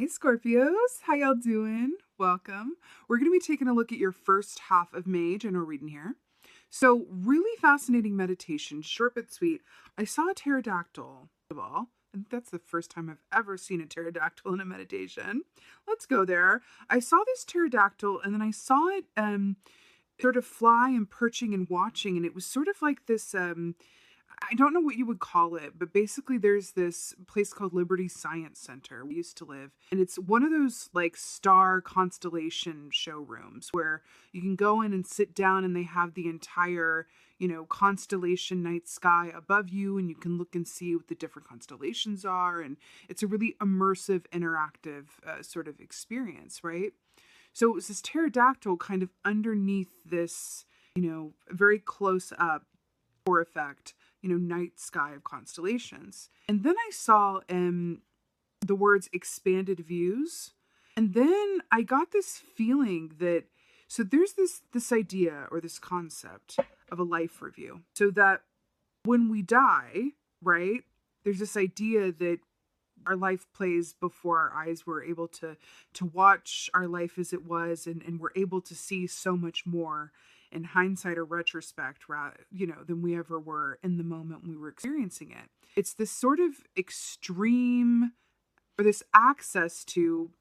Hey Scorpios, how y'all doing? Welcome. We're going to be taking a look at your first half of May general reading here. So, really fascinating meditation, short but sweet. I saw a pterodactyl of all. I think that's the first time I've ever seen a pterodactyl in a meditation. Let's go there. I saw this pterodactyl and then I saw it sort of fly and perching and watching, and it was sort of like this I don't know what you would call it, but basically there's this place called Liberty Science Center we used to live. And it's one of those like star constellation showrooms where you can go in and sit down and they have the entire, constellation night sky above you, and you can look and see what the different constellations are. And it's a really immersive, interactive sort of experience, right? So it was this pterodactyl kind of underneath this, very close up for effect, night sky of constellations. And then I saw the words expanded views. And then I got this feeling that, so there's this idea or this concept of a life review. So that when we die, right, there's this idea that our life plays before our eyes. We're able to watch our life as it was, and we're able to see so much more in hindsight or retrospect, than we ever were in the moment when we were experiencing it. It's this sort of extreme, or this access to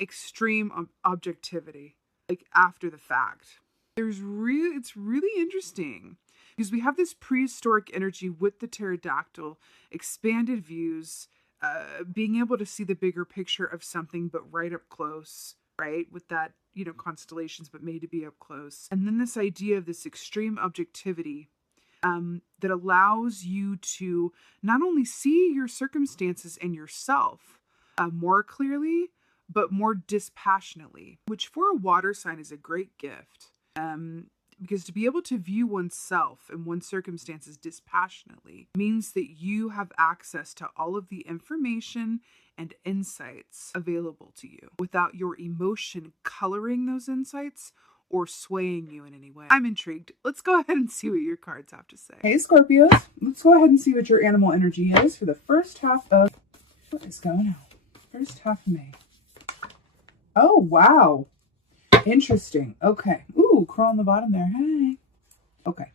extreme objectivity, like after the fact. It's really interesting because we have this prehistoric energy with the pterodactyl, expanded views, being able to see the bigger picture of something, but right up close, right? With that, constellations, but made to be up close. And then this idea of this extreme objectivity that allows you to not only see your circumstances and yourself more clearly, but more dispassionately, which for a water sign is a great gift. Because to be able to view oneself and one's circumstances dispassionately means that you have access to all of the information and insights available to you without your emotion coloring those insights or swaying you in any way. I'm intrigued. Let's go ahead and see what your cards have to say. Hey Scorpios, let's go ahead and see what your animal energy is for the first half of, what is going on? First half of May. Oh, wow. Interesting. Okay. Ooh, crawl on the bottom there. Hey. Okay.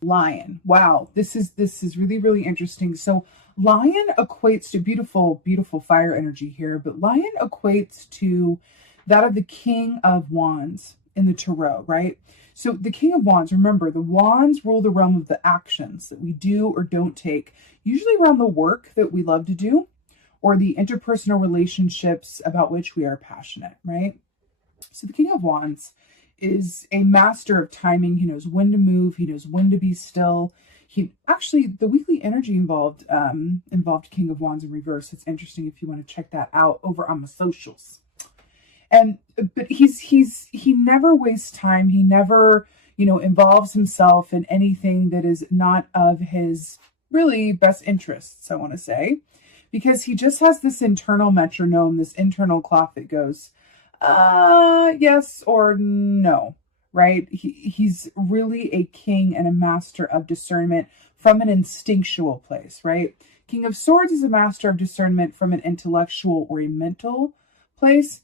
Lion. Wow. This is really, really interesting. So lion equates to beautiful, beautiful fire energy here, but lion equates to that of the King of Wands in the tarot, right? So the King of Wands, remember, the wands rule the realm of the actions that we do or don't take, usually around the work that we love to do or the interpersonal relationships about which we are passionate, right? So the King of Wands is a master of timing. He knows when to move. He knows when to be still. The weekly energy involved King of Wands in reverse. It's interesting if you want to check that out over on my socials. But he never wastes time. He never, involves himself in anything that is not of his really best interests, I want to say, because he just has this internal metronome, this internal clock that goes, yes or no, right? He's really a king and a master of discernment from an instinctual place, right? King of Swords is a master of discernment from an intellectual or a mental place.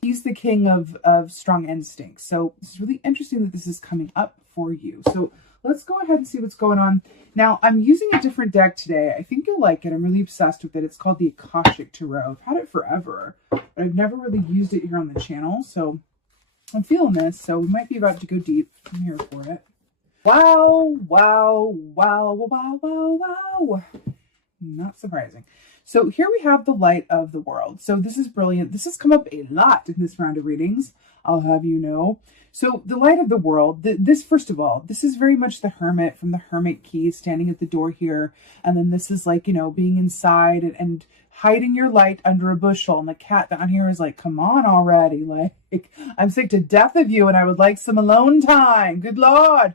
He's the king of strong instincts. So it's really interesting that this is coming up for you. So let's go ahead and see what's going on. Now, I'm using a different deck today. I think you'll like it. I'm really obsessed with it. It's called the Akashic Tarot. I've had it forever, but I've never really used it here on the channel. So I'm feeling this. So we might be about to go deep. I'm here for it. Wow, wow, wow, wow, wow, wow. Not surprising. So here we have the light of the world. So this is brilliant. This has come up a lot in this round of readings, I'll have you know. So the light of the world, this, first of all, this is very much the hermit from the Hermit Key standing at the door here. And then this is like, being inside and hiding your light under a bushel. And the cat down here is like, come on already. Like, I'm sick to death of you and I would like some alone time. Good Lord.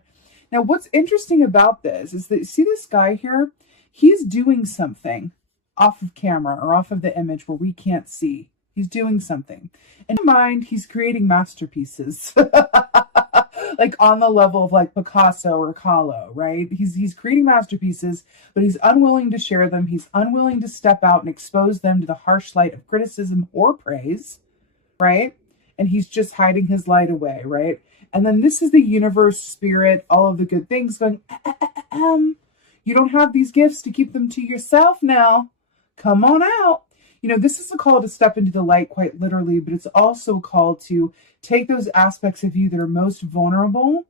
Now, what's interesting about this is that, see this guy here? He's doing something off of camera or off of the image where we can't see. He's doing something. In my mind, he's creating masterpieces. like on the level of like Picasso or Kahlo, right? He's creating masterpieces, but he's unwilling to share them. He's unwilling to step out and expose them to the harsh light of criticism or praise, right? And he's just hiding his light away, right? And then this is the universe, spirit, all of the good things going, you don't have these gifts to keep them to yourself now. Come on out. You know, this is a call to step into the light quite literally, but it's also a call to take those aspects of you that are most vulnerable,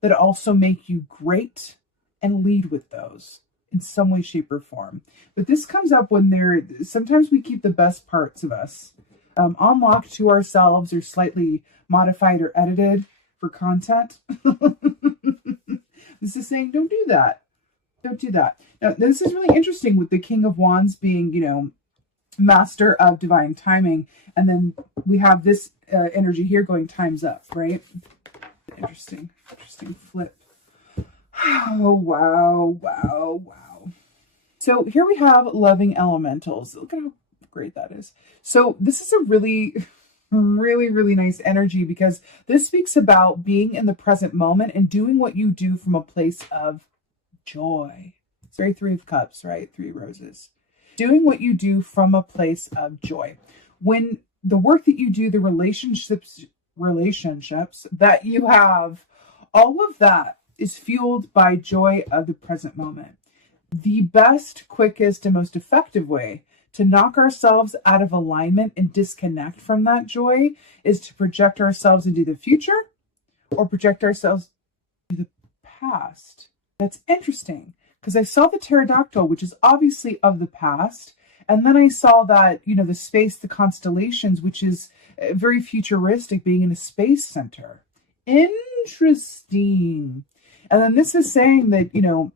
that also make you great, and lead with those in some way, shape, or form. But this comes up when sometimes we keep the best parts of us unlocked to ourselves or slightly modified or edited for content. This is saying, don't do that. Don't do that. Now, this is really interesting with the King of Wands being, you know, master of divine timing. And then we have this energy here going time's up, right? Interesting flip. Oh, wow. So here we have loving elementals. Look at how great that is. So this is a really nice energy because this speaks about being in the present moment and doing what you do from a place of joy. It's very Three of Cups, right? 3 roses. Doing what you do from a place of joy. When the work that you do, the relationships that you have, all of that is fueled by joy of the present moment. The best, quickest, and most effective way to knock ourselves out of alignment and disconnect from that joy is to project ourselves into the future or project ourselves to the past. That's interesting because I saw the pterodactyl, which is obviously of the past. And then I saw that, you know, the space, the constellations, which is very futuristic, being in a space center. Interesting. And then this is saying that, you know,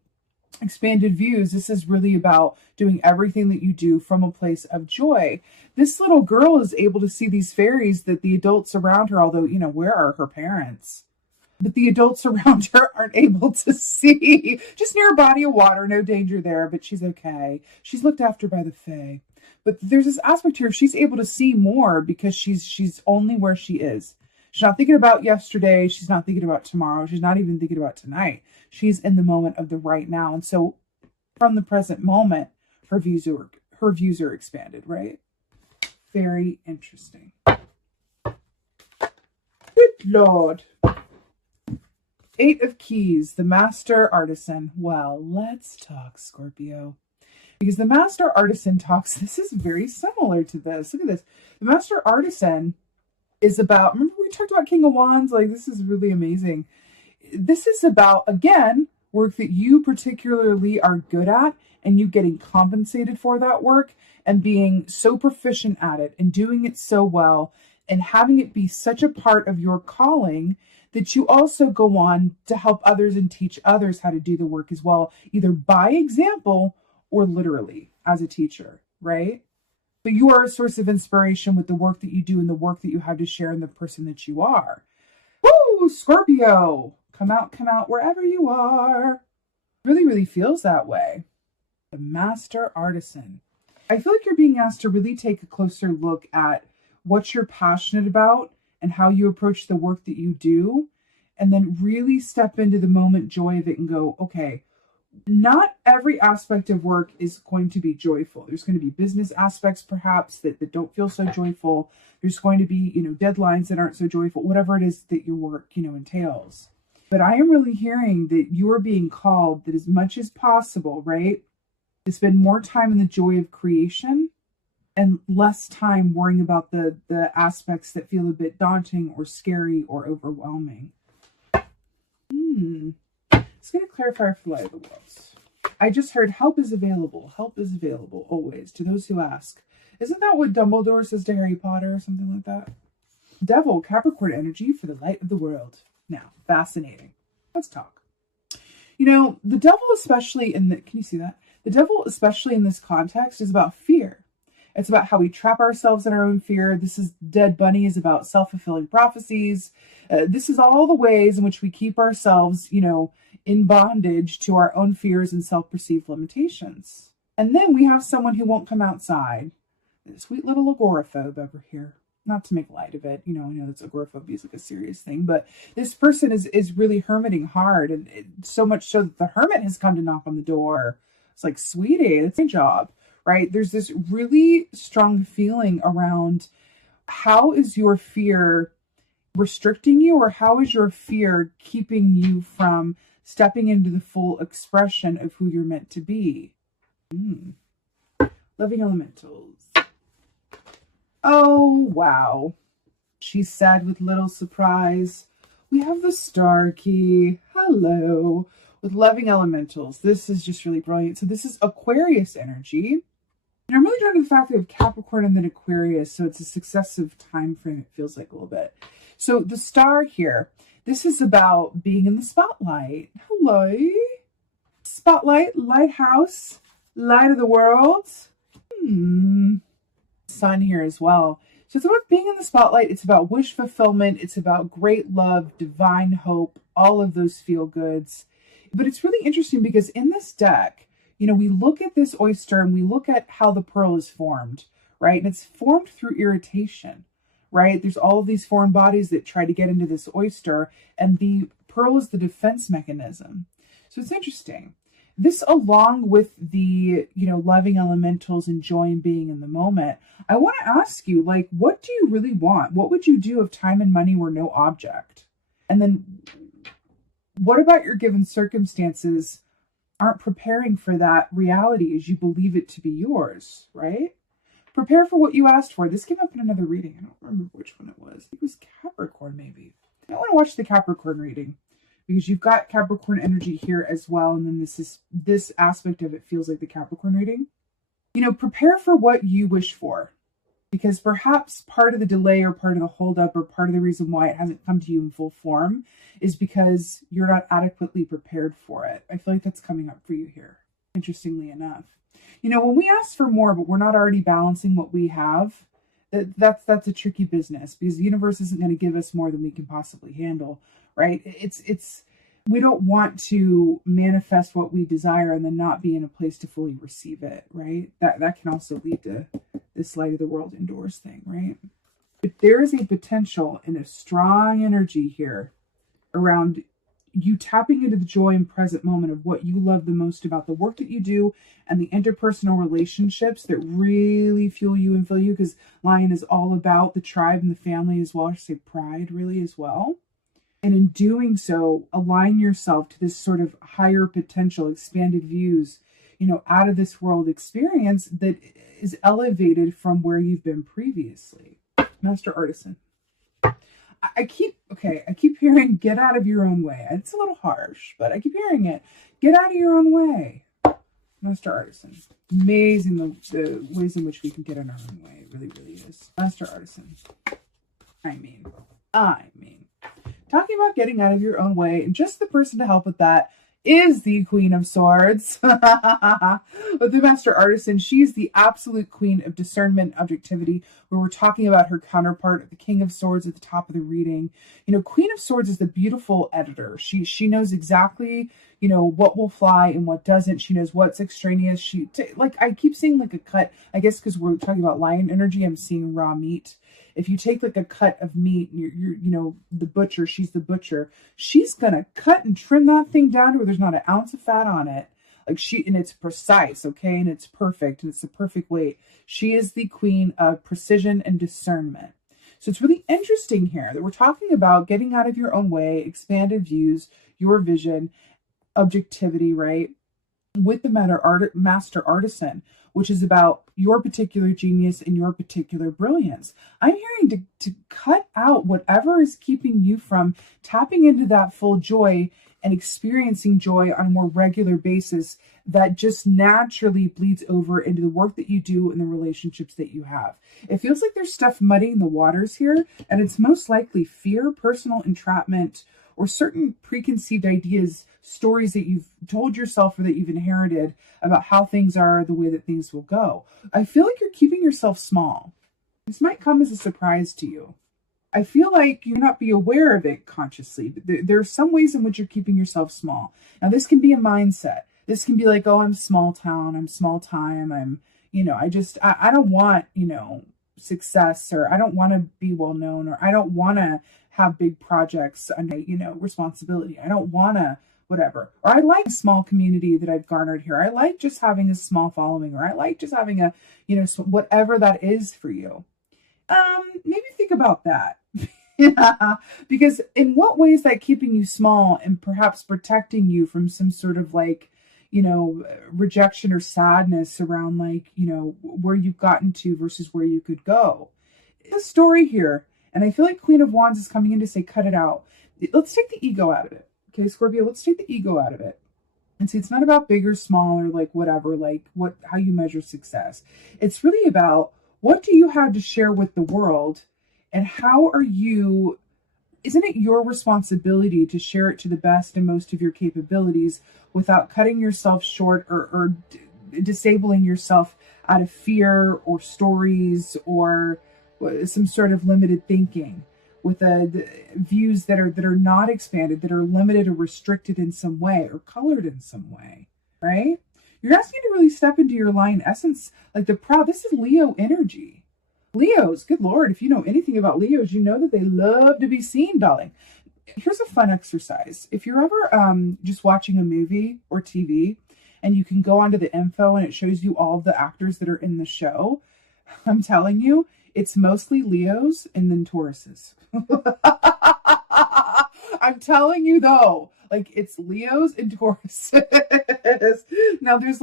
expanded views, this is really about doing everything that you do from a place of joy. This little girl is able to see these fairies that the adults around her, although, you know, where are her parents? But the adults around her aren't able to see. Just near a body of water, no danger there, but she's okay. She's looked after by the fae. But there's this aspect here, she's able to see more because she's only where she is. She's not thinking about yesterday. She's not thinking about tomorrow. She's not even thinking about tonight. She's in the moment of the right now. And so from the present moment, her views are expanded, right? Very interesting. Good Lord. 8 of Keys, the Master Artisan. Well, let's talk Scorpio. Because the Master Artisan talks, this is very similar to this. Look at this. The Master Artisan is about, remember we talked about King of Wands? Like, this is really amazing. This is about, again, work that you particularly are good at and you getting compensated for that work and being so proficient at it and doing it so well and having it be such a part of your calling that you also go on to help others and teach others how to do the work as well, either by example or literally as a teacher, right? But you are a source of inspiration with the work that you do and the work that you have to share and the person that you are. Woo, Scorpio! Come out wherever you are. Really feels that way. The Master Artisan. I feel like you're being asked to really take a closer look at what you're passionate about and how you approach the work that you do, and then really step into the moment joy of it and go, okay, not every aspect of work is going to be joyful. There's going to be business aspects perhaps that don't feel so joyful. There's going to be, you know, deadlines that aren't so joyful, whatever it is that your work, you know, entails. But I am really hearing that you are being called that as much as possible, right, to spend more time in the joy of creation and less time worrying about the aspects that feel a bit daunting or scary or overwhelming. It's going to clarify for the light of the world. I just heard help is available. Help is available always to those who ask. Isn't that what Dumbledore says to Harry Potter or something like that? Devil, Capricorn energy for the light of the world. Now, fascinating. Let's talk. You know, the devil especially in the, can you see that? The devil especially in this context is about fear. It's about how we trap ourselves in our own fear. This is Dead Bunny is about self-fulfilling prophecies. This is all the ways in which we keep ourselves, you know, in bondage to our own fears and self-perceived limitations. And then we have someone who won't come outside. Sweet little agoraphobe over here. not to make light of it, I know that's agoraphobia is like a serious thing, but this person is really hermiting hard, and so much so that the hermit has come to knock on the door. It's like, sweetie, that's my job, right? There's this really strong feeling around, how is your fear restricting you, or how is your fear keeping you from stepping into the full expression of who you're meant to be? Loving elementals. Oh, wow. She said with little surprise. We have the star key. Hello. With loving elementals. This is just really brilliant. So this is Aquarius energy. And I'm really drawn to the fact that we have Capricorn and then Aquarius. So it's a successive time frame, it feels like a little bit. So the star here, this is about being in the spotlight. Hello. Spotlight, lighthouse, light of the world. Sun here as well. So it's about being in the spotlight. It's about wish fulfillment. It's about great love, divine hope, all of those feel goods. But it's really interesting because in this deck, we look at this oyster and we look at how the pearl is formed, right? And it's formed through irritation, right? There's all of these foreign bodies that try to get into this oyster, and the pearl is the defense mechanism. So it's interesting. This, along with the, loving elementals, enjoying being in the moment, I want to ask you, like, what do you really want? What would you do if time and money were no object? And then what about your given circumstances aren't preparing for that reality as you believe it to be yours, right? Prepare for what you asked for. This came up in another reading. I don't remember which one it was. It was Capricorn, maybe. I want to watch the Capricorn reading, because you've got Capricorn energy here as well. And then this aspect of it feels like the Capricorn reading. Prepare for what you wish for, because perhaps part of the delay or part of the holdup or part of the reason why it hasn't come to you in full form is because you're not adequately prepared for it. I feel like that's coming up for you here, interestingly enough. When we ask for more, but we're not already balancing what we have, that's a tricky business, because the universe isn't going to give us more than we can possibly handle, right? We don't want to manifest what we desire and then not be in a place to fully receive it, right? That can also lead to this light of the world indoors thing, right? But there is a potential and a strong energy here around you tapping into the joy and present moment of what you love the most about the work that you do and the interpersonal relationships that really fuel you and fill you, because Lion is all about the tribe and the family as well. I should say pride really as well. And in doing so, align yourself to this sort of higher potential, expanded views, out of this world experience that is elevated from where you've been previously. Master Artisan. I keep hearing, get out of your own way. It's a little harsh, but I keep hearing it. Get out of your own way. Master Artisan. Amazing the ways in which we can get in our own way. It really, really is. Master Artisan. I mean. Talking about getting out of your own way, and just the person to help with that is the Queen of Swords. But the Master Artisan, she's the absolute queen of discernment, objectivity, where we're talking about her counterpart, the King of Swords at the top of the reading. Queen of Swords is the beautiful editor. She knows exactly, what will fly and what doesn't. She knows what's extraneous. I keep seeing like a cut, I guess because we're talking about lion energy, I'm seeing raw meat. If you take like a cut of meat, and you're the butcher, she's the butcher. She's going to cut and trim that thing down to where there's not an ounce of fat on it. And it's precise, okay? And it's perfect, and it's the perfect weight. She is the queen of precision and discernment. So it's really interesting here that we're talking about getting out of your own way, expanded views, your vision, objectivity, right? With the Master Artisan, which is about your particular genius and your particular brilliance. I'm hearing to cut out whatever is keeping you from tapping into that full joy and experiencing joy on a more regular basis that just naturally bleeds over into the work that you do and the relationships that you have. It feels like there's stuff muddying the waters here, and it's most likely fear, personal entrapment, or certain preconceived ideas, stories that you've told yourself or that you've inherited about how things are, the way that things will go. I feel like you're keeping yourself small. This might come as a surprise to you. I feel like you may not be aware of it consciously, but there are some ways in which you're keeping yourself small. Now, this can be a mindset. This can be like, oh, I'm small town, I'm small time, I don't want, success, or I don't want to be well known, or I don't want to have big projects under, responsibility. I don't want to whatever. Or I like a small community that I've garnered here. I like just having a small following, or I like just having a, whatever that is for you. Maybe think about that. Yeah, because in what way is that keeping you small and perhaps protecting you from some sort of rejection or sadness around where you've gotten to versus where you could go? It's a story here. And I feel like Queen of Wands is coming in to say, cut it out. Let's take the ego out of it. Okay, Scorpio, let's take the ego out of it. And see, it's not about big or small or whatever, how you measure success. It's really about, what do you have to share with the world? And how are you, isn't it your responsibility to share it to the best and most of your capabilities without cutting yourself short or disabling yourself out of fear or stories or some sort of limited thinking with views that are not expanded, that are limited or restricted in some way or colored in some way, right? You're asking to really step into your lion essence, this is Leo energy. Leos, good Lord, if you know anything about Leos, you know that they love to be seen, darling. Here's a fun exercise. If you're ever just watching a movie or TV and you can go onto the info and it shows you all the actors that are in the show, I'm telling you, it's mostly Leos and then Tauruses. I'm telling you though, it's Leos and Tauruses. Now there's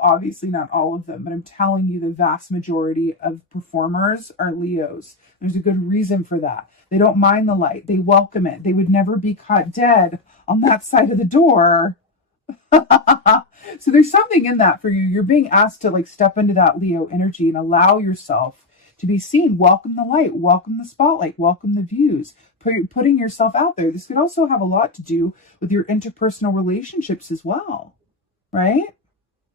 obviously not all of them, but I'm telling you the vast majority of performers are Leos. There's a good reason for that. They don't mind the light. They welcome it. They would never be caught dead on that side of the door. So there's something in that for you. You're being asked to step into that Leo energy and allow yourself to be seen. Welcome the light, welcome the spotlight, welcome the views, putting yourself out there. This could also have a lot to do with your interpersonal relationships as well, right?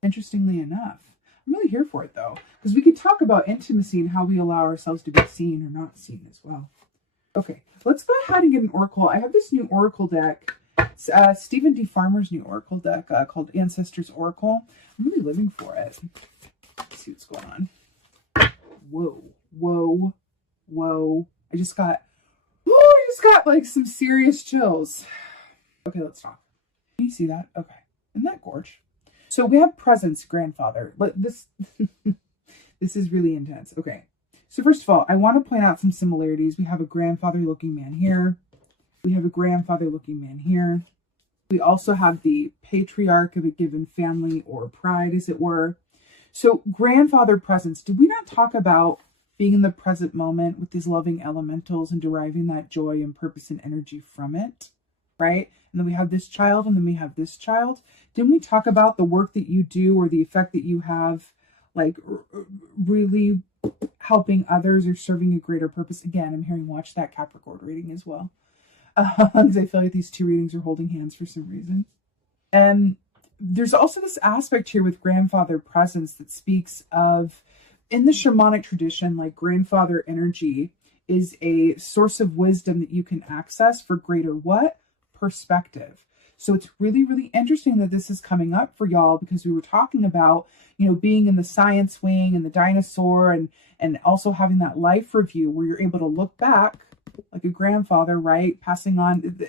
Interestingly enough. I'm really here for it though, because we could talk about intimacy and how we allow ourselves to be seen or not seen as well. Okay, let's go ahead and get an oracle. I have this new oracle deck. It's Stephen D. Farmer's new oracle deck called Ancestors Oracle. I'm really living for it. Let's see what's going on. Whoa. I just got some serious chills. Okay, let's talk. Can you see that? Okay. Isn't that gorge? So we have presence, grandfather. But this is really intense. Okay. So first of all, I want to point out some similarities. We have a grandfather looking man here. We have a grandfather looking man here. We also have the patriarch of a given family or pride, as it were. So grandfather presence, did we not talk about being in the present moment with these loving elementals and deriving that joy and purpose and energy from it, right? And then we have this child and then we have this child. Didn't we talk about the work that you do or the effect that you have, really helping others or serving a greater purpose? Again, I'm hearing watch that Capricorn reading as well. Because I feel like these two readings are holding hands for some reason. And there's also this aspect here with grandfather presence that speaks of, in the shamanic tradition, grandfather energy is a source of wisdom that you can access for greater what? Perspective. So it's really, really interesting that this is coming up for y'all, because we were talking about, being in the science wing and the dinosaur and also having that life review where you're able to look back like a grandfather, right? Passing on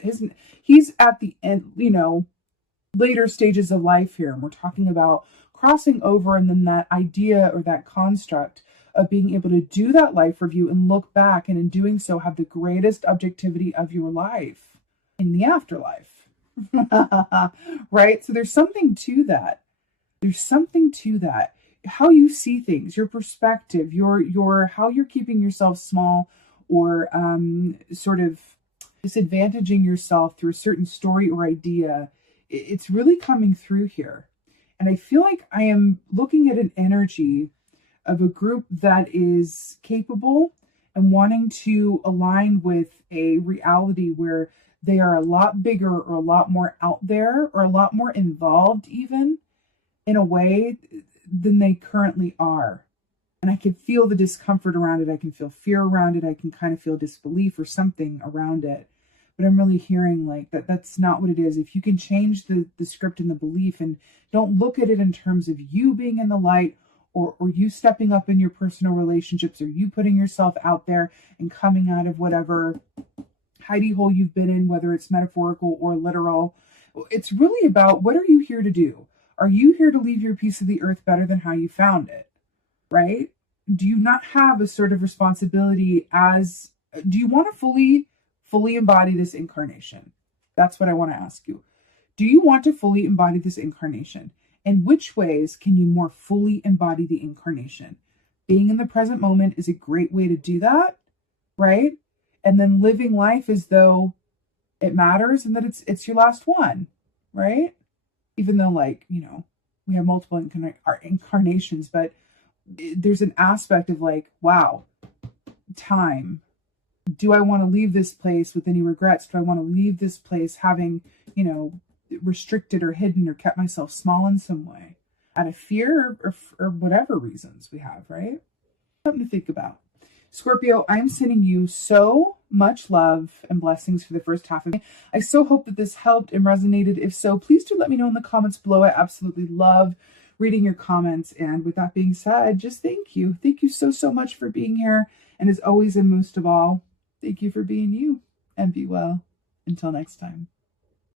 he's at the end, later stages of life here. And we're talking about crossing over, and then that idea or that construct of being able to do that life review and look back, and in doing so have the greatest objectivity of your life in the afterlife. Right? So there's something to that. How you see things, your perspective, your how you're keeping yourself small or sort of disadvantaging yourself through a certain story or idea. It's really coming through here. And I feel like I am looking at an energy of a group that is capable and wanting to align with a reality where they are a lot bigger or a lot more out there or a lot more involved even in a way than they currently are. And I can feel the discomfort around it. I can feel fear around it. I can kind of feel disbelief or something around it. But I'm really hearing that's not what it is. If you can change the script and the belief and don't look at it in terms of you being in the light or you stepping up in your personal relationships, or you putting yourself out there and coming out of whatever hidey hole you've been in, whether it's metaphorical or literal. It's really about, what are you here to do? Are you here to leave your piece of the earth better than how you found it? Right? Do you not have a sort of responsibility do you want to fully embody this incarnation? That's what I want to ask you. Do you want to fully embody this incarnation? In which ways can you more fully embody the incarnation? Being in the present moment is a great way to do that, right? And then living life as though it matters and that it's your last one, right? Even though, like, you know, we have multiple incarnations, but there's an aspect of like, wow, time. Do I want to leave this place with any regrets? Do I want to leave this place having, you know, restricted or hidden or kept myself small in some way out of fear or whatever reasons we have, right? Something to think about. Scorpio, I'm sending you so much love and blessings for the first half of May. I so hope that this helped and resonated. If so, please do let me know in the comments below. I absolutely love reading your comments. And with that being said, just thank you. Thank you so much for being here. And as always, and most of all, thank you for being you, and be well. Until next time.